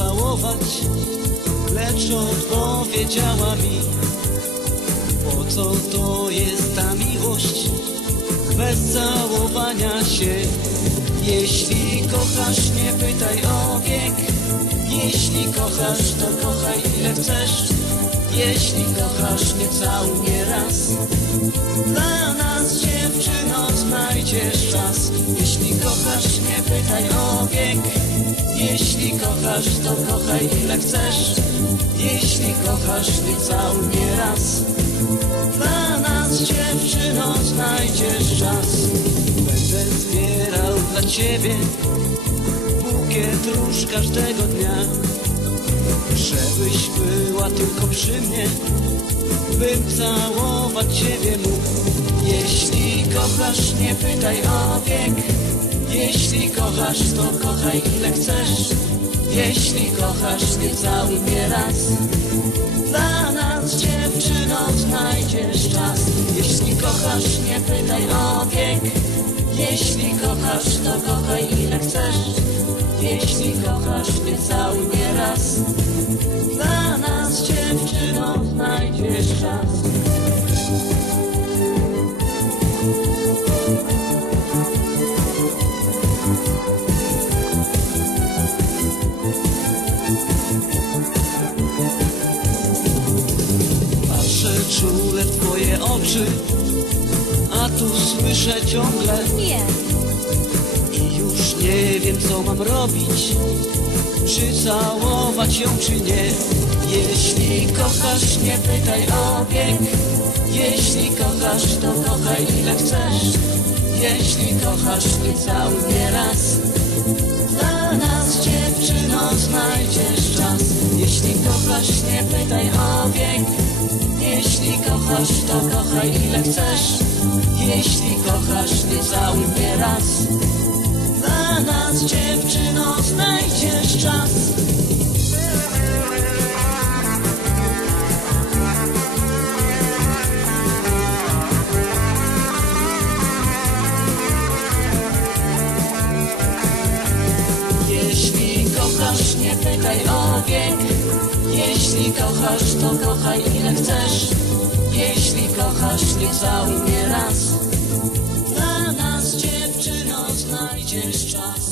pocałować, lecz odpowiedziała mi, po co to jest ta miłość bez całowania się. Jeśli kochasz, nie pytaj o wiek, jeśli kochasz, to kochaj ile chcesz. Jeśli kochasz, nie całuj mnie raz. Dla nas dziewczyno znajdziesz czas. Jeśli kochasz, nie pytaj o wiek. Jeśli kochasz, to kochaj ile chcesz. Jeśli kochasz, całuj mnie raz. Dla nas dziewczyno znajdziesz czas. Będę zbierał dla ciebie bukiet róż każdego dnia. Żebyś była tylko przy mnie, bym całować ciebie mógł. Jeśli kochasz, nie pytaj o wiek. Jeśli kochasz, to kochaj ile chcesz. Jeśli kochasz, nie całuj mnie raz. Dla nas dziewczyno znajdziesz czas. Jeśli kochasz, nie pytaj o wiek. Jeśli kochasz, to kochaj ile chcesz. Jeśli kochasz, nie mnie raz. Oczy, a tu słyszę ciągle Nie, i już nie wiem co mam robić, czy całować ją czy nie. Jeśli kochasz, nie pytaj o wiek, jeśli kochasz, to kochaj ile chcesz. Jeśli kochasz, nie całuj mnie raz. Dla nas dziewczyno znajdziesz czas. Jeśli kochasz, nie pytaj kochasz, to kochaj ile chcesz. Jeśli kochasz, nie całuj mnie raz. Dla nas dziewczyno znajdziesz czas. Jeśli kochasz, nie pytaj o wiek. Jeśli kochasz, to kochaj ile chcesz. Jeśli kochasz, nie całuj mnie raz. Dla nas dziewczyno znajdziesz czas.